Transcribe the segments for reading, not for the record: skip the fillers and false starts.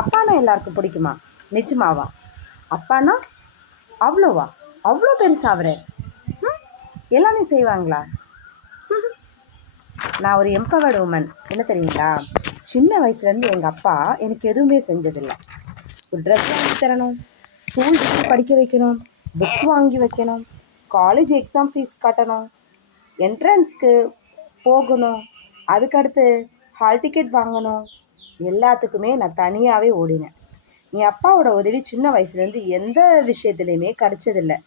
அப்பானா எல்லாருக்கும் பிடிக்குமா? நிஜமாவா? அப்பானா அவ்வளோவா? அவ்வளோ பெருசா அவரு? எல்லாமே செய்வாங்களா? நான் ஒரு எம்பவர்டு உமன். என்ன தெரியுங்களா? சின்ன வயசுலேருந்து எங்கள் அப்பா எனக்கு எதுவுமே செஞ்சதில்லை. ஒரு ட்ரெஸ் வாங்கி தரணும், ஸ்கூல் படிக்க வைக்கணும், புக்ஸ் வாங்கி வைக்கணும், காலேஜ் எக்ஸாம் ஃபீஸ் கட்டணும், என்ட்ரன்ஸ்க்கு போகணும், அதுக்கடுத்து ஹால் டிக்கெட் வாங்கணும், எல்லாத்துக்குமே நான் தனியாகவே ஓடினேன். என் அப்பாவோட உதவி சின்ன வயசுலேருந்து எந்த விஷயத்துலையுமே கிடச்சதில்லை.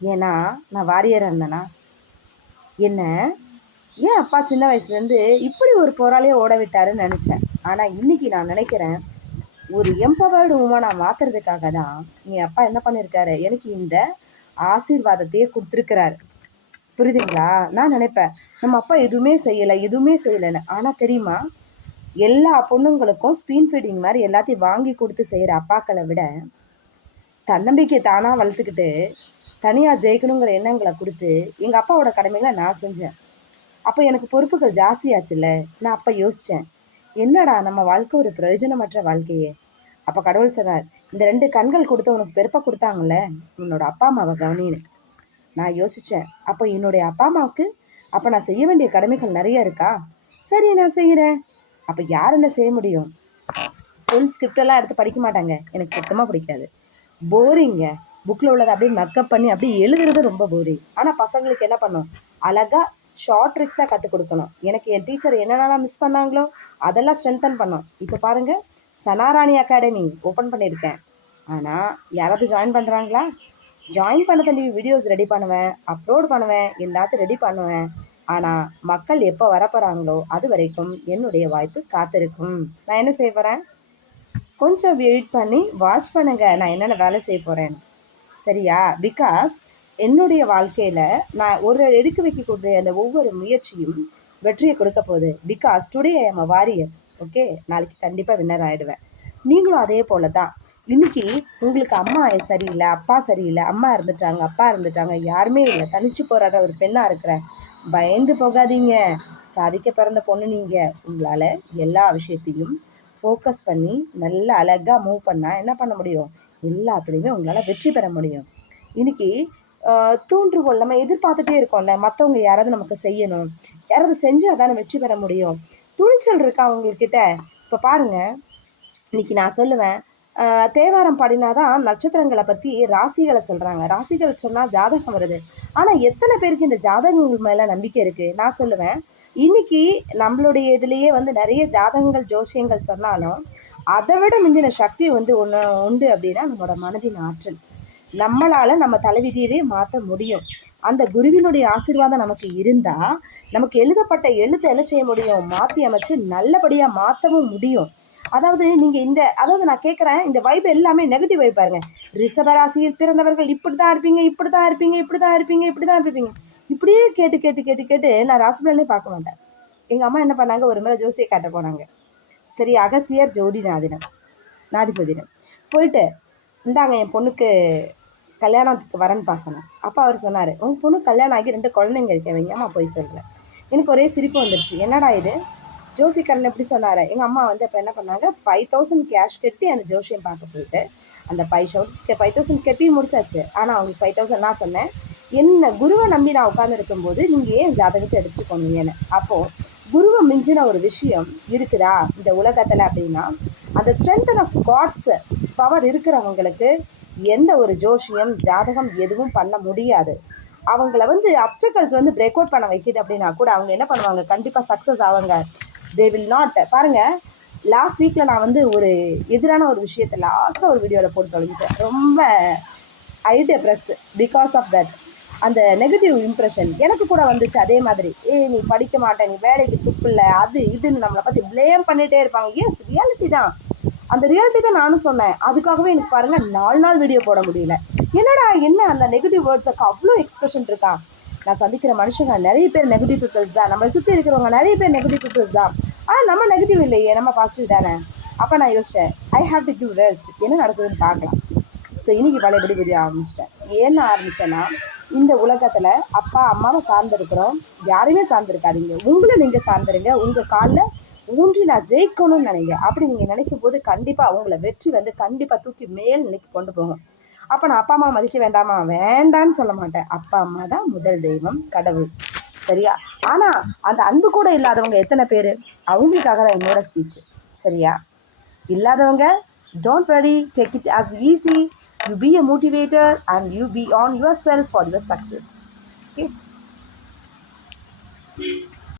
ஏன்னா நான் வாரியராக இருந்தேனா? என்ன ஏன் அப்பா சின்ன வயசுலேருந்து இப்படி ஒரு போராளியே ஓட விட்டாருன்னு நினச்சேன். ஆனால் இன்றைக்கி நான் நினைக்கிறேன், ஒரு எம்பவர்டு உமனாக மாற்றுறதுக்காக தான் என் அப்பா என்ன பண்ணியிருக்காரு, எனக்கு இந்த ஆசீர்வாதத்தையே கொடுத்துருக்கிறாரு. புரியுதுங்களா? நான் நினைப்பேன், நம்ம அப்பா எதுவுமே செய்யலைன்னு. ஆனால் தெரியுமா, எல்லா பொண்ணுங்களுக்கும் ஸ்பீன் ஃபீடிங் மாதிரி எல்லாத்தையும் வாங்கி கொடுத்து செய்கிற அப்பாக்களை விட தன்னம்பிக்கை தானாக வளர்த்துக்கிட்டு தனியாக ஜெயிக்கணுங்கிற எண்ணங்களை கொடுத்து எங்கள் அப்பாவோட கடமைகளை நான் செஞ்சேன். அப்போ எனக்கு பொறுப்புகள் ஜாஸ்தியாச்சுல்ல. நான் அப்போ யோசித்தேன், என்னடா நம்ம வாழ்க்கை ஒரு பிரயோஜனமற்ற வாழ்க்கையே. அப்போ கடவுள் சொன்னார், இந்த 2 கண்கள் கொடுத்து உனக்கு பெருப்பாக கொடுத்தாங்கல்ல, உன்னோட அப்பா அம்மாவை கவனின்னு. நான் யோசித்தேன், அப்போ என்னுடைய அப்பா அம்மாவுக்கு அப்போ நான் செய்ய வேண்டிய கடமைகள் நிறைய இருக்கா? சரி, நான் செய்கிறேன். அப்போ யார் என்ன செய்ய முடியும்? ஃபுல் ஸ்கிரிப்டெல்லாம் எடுத்து படிக்க மாட்டாங்க. எனக்கு சுத்தமாக பிடிக்காது. போரிங்க. புக்கில் உள்ளதை அப்படியே மக்கப் பண்ணி அப்படியே எழுதுறது ரொம்ப போரிங். ஆனால் பசங்களுக்கு என்ன பண்ணும், அழகாக ஷார்ட் ட்ரிக்ஸாக கற்றுக் கொடுக்கணும். எனக்கு என் டீச்சர் என்னென்னலாம் மிஸ் பண்ணாங்களோ அதெல்லாம் ஸ்ட்ரென்தன் பண்ணோம். இப்போ பாருங்கள், சனாராணி அகாடமி ஓப்பன் பண்ணியிருக்கேன். ஆனால் யாராவது ஜாயின் பண்ணுறாங்களா? ஜாயின் பண்ண தள்ளி வீடியோஸ் ரெடி பண்ணுவேன், அப்லோட் பண்ணுவேன், எல்லாத்தையும் ரெடி பண்ணுவேன். ஆனால் மக்கள் எப்போ வரப்போகிறாங்களோ அது வரைக்கும் என்னுடைய வாய்ப்பு காத்திருக்கும். நான் என்ன செய்ய போகிறேன்? கொஞ்சம் வெயிட் பண்ணி வாட்ச் பண்ணுங்கள், நான் என்னென்ன வேலை செய்ய போகிறேன்னு. சரியா? பிகாஸ் என்னுடைய வாழ்க்கையில் நான் ஒரு எடுக்க வைக்கக்கூடிய அந்த ஒவ்வொரு முயற்சியும் வெற்றியை கொடுக்க போகுது. Because today I am a warrior. Okay, நாளைக்கு கண்டிப்பாக வின்னர் ஆகிடுவேன். நீங்களும் அதே போல தான். இன்றைக்கி உங்களுக்கு அம்மா சரியில்லை, அப்பா சரியில்லை, அம்மா இருந்துட்டாங்க, அப்பா இருந்துட்டாங்க, யாருமே இல்லை, தனிச்சு போராடுற ஒரு பெண்ணாக இருக்கிறேன். பயந்து போகாதீங்க. சாதிக்க பிறந்த பொண்ணு நீங்கள். உங்களால் எல்லா விஷயத்தையும் ஃபோக்கஸ் பண்ணி நல்லா அழகாக மூவ் பண்ணால் என்ன பண்ண முடியும்? எல்லாத்துலேயுமே உங்களால் வெற்றி பெற முடியும். இன்றைக்கி தூண்டுகோல் நம்ம எதிர்பார்த்துட்டே இருக்கோம்ல, மற்றவங்க யாராவது நமக்கு செய்யணும், யாராவது செஞ்சு அதான வெற்றி பெற முடியும். துணிச்சல் இருக்கா உங்கள்கிட்ட? இப்போ பாருங்கள், இன்றைக்கி நான் சொல்லுவேன், தேவாரம் பாடினாதான் நட்சத்திரங்களை பற்றி ராசிகளை சொல்கிறாங்க. ராசிகள் சொன்னால் ஜாதகம் வருது. ஆனால் எத்தனை பேருக்கு இந்த ஜாதகங்கள் மேலே நம்பிக்கை இருக்குது? நான் சொல்லுவேன், இன்றைக்கி நம்மளுடைய இதுலேயே நிறைய ஜாதகங்கள் ஜோசியங்கள் சொன்னாலும் அதை விட மிஞ்சின சக்தி ஒன்று உண்டு அப்படின்னா நம்மளோட மனதின் ஆற்றல். நம்மளால் நம்ம தலைவிதியவே மாற்ற முடியும். அந்த குருவினுடைய ஆசீர்வாதம் நமக்கு இருந்தால் நமக்கு எழுதப்பட்ட எழுத்தை என்ன செய்ய முடியும்? மாற்றி அமைச்சு நல்லபடியாக மாற்றவும் முடியும். அதாவது நீங்கள் நான் கேட்குறேன், இந்த வைப் எல்லாமே நெகட்டிவ் வைப் பாருங்க. ரிஷபராசியில் பிறந்தவர்கள் இப்படி தான் இருப்பீங்க, இப்படி தான் இருப்பீங்க, இப்படி தான் இருப்பீங்க, இப்படி தான் இருப்பீங்க, இப்படியே கேட்டு கேட்டு கேட்டு கேட்டு நான் ராசிபலனே பார்க்க மாட்டேன். எங்கள் அம்மா என்ன பண்ணாங்க, ஒரு முறை ஜோசியை காட்ட போனாங்க. சரி, அகஸ்தியர் நாடி ஜோதிடம் போயிட்டு, இந்தாங்க என் பொண்ணுக்கு கல்யாணத்துக்கு வரேன்னு பார்க்கணும். அப்போ அவர் சொன்னார், உங்கள் பொண்ணு கல்யாணம் ஆகி 2 குழந்தைங்க இருக்கவங்க, அம்மா போய் சொல்கிறேன். எனக்கு ஒரே சிரிப்பு வந்துடுச்சு. என்னடா இது, ஜோசிக்காரன் எப்படி சொன்னார்? எங்கள் அம்மா அப்போ என்ன பண்ணாங்க, 5000 கேஷ் கட்டி அந்த ஜோசியம் பார்க்க போயிட்டு அந்த 5000 கட்டி முடிச்சாச்சு. ஆனால் அவங்களுக்கு 5000 நான் சொன்னேன், என்ன குருவை நம்பி நான் உட்காந்து இருக்கும்போது நீங்கள் ஏன் ஜாதகத்தை எடுத்துட்டு போனீங்கன்னு. அப்போது குருவை மிஞ்சின ஒரு விஷயம் இருக்குதா இந்த உலகத்தில் அப்படின்னா, அந்த ஸ்ட்ரென்த் ஆஃப் காட்ஸ் பவர் இருக்கிறவங்களுக்கு எந்த ஒரு ஜோசியம் ஜாதகம் எதுவும் பண்ண முடியாது. அவங்கள அப்டக்கல்ஸ் பிரேக் அவுட் பண்ண வைக்கிது அப்படின்னா கூட அவங்க என்ன பண்ணுவாங்க, கண்டிப்பாக சக்ஸஸ் ஆவாங்க. They will not. பாருங்கள், லாஸ்ட் வீக்கில் நான் ஒரு எதிரான ஒரு விஷயத்தை லாஸ்ட்டாக ஒரு வீடியோவில் போட்டு தொலைஞ்சிட்டேன். ரொம்ப ஐ டெப்ரெஸ்ட் பிகாஸ் ஆஃப் தட். அந்த நெகட்டிவ் இம்ப்ரெஷன் எனக்கு கூட வந்துச்சு. அதே மாதிரி, நீ படிக்க மாட்டேன், நீ வேலைக்கு துப்பு இல்லை, அது இதுன்னு நம்மளை பற்றி ப்ளேம் பண்ணிகிட்டே இருப்பாங்க. எஸ், ரியாலிட்டி தான். அந்த ரியாலிட்டி தான் நானும் சொன்னேன். அதுக்காகவே எனக்கு பாருங்கள் 4 நாள் வீடியோ போட முடியல. என்ன அந்த நெகட்டிவ் வேர்ட்ஸுக்கு அவ்வளோ எக்ஸ்பிரஷன் இருக்கா? நான் சந்திக்கிற மனுஷங்க நிறைய பேர் நெகட்டிவ் பீப்புள்ஸ் தான். நம்ம சுற்றி இருக்கிறவங்க நிறைய பேர் நெகட்டிவ் பீப்புள்ஸ் தான். ஆனால் நம்ம நெகட்டிவ் இல்லையே, நம்ம பாசிட்டிவ் தானே. அப்போ நான் யோசித்தேன், I have to give rest. என்ன நடக்குதுன்னு பார்க்கலாம். ஸோ இன்றைக்கி பழையபடி வீடியோ ஆரம்பிச்சிட்டேன். ஏன்னு ஆரம்பித்தேன்னா, இந்த உலகத்தில் அப்பா அம்மாவை சார்ந்திருக்கிறோம், யாரையுமே சார்ந்திருக்காதீங்க. உங்களை நீங்கள் சார்ந்துருங்க. உங்கள் காலில் ஊன்றி நான் ஜெயிக்கணும்னு நினைங்க. அப்படி நீங்கள் நினைக்கும் போது கண்டிப்பாக உங்களை வெற்றி வந்து கண்டிப்பாக தூக்கி மேல் நிலைக்கு கொண்டு போகும். அப்போ நான் அப்பா அம்மா மதிக்க வேண்டாமா? வேண்டான்னு சொல்ல மாட்டேன். அப்பா அம்மா தான் முதல் தெய்வம், கடவுள். சரியா? ஆனால் அந்த அன்பு கூட இல்லாதவங்க எத்தனை பேர்? அவங்களுக்காக தான் என்னோட ஸ்பீச். சரியா? இல்லாதவங்க don't worry, take it as easy. You be a motivator and you be on yourself for your success. Okay?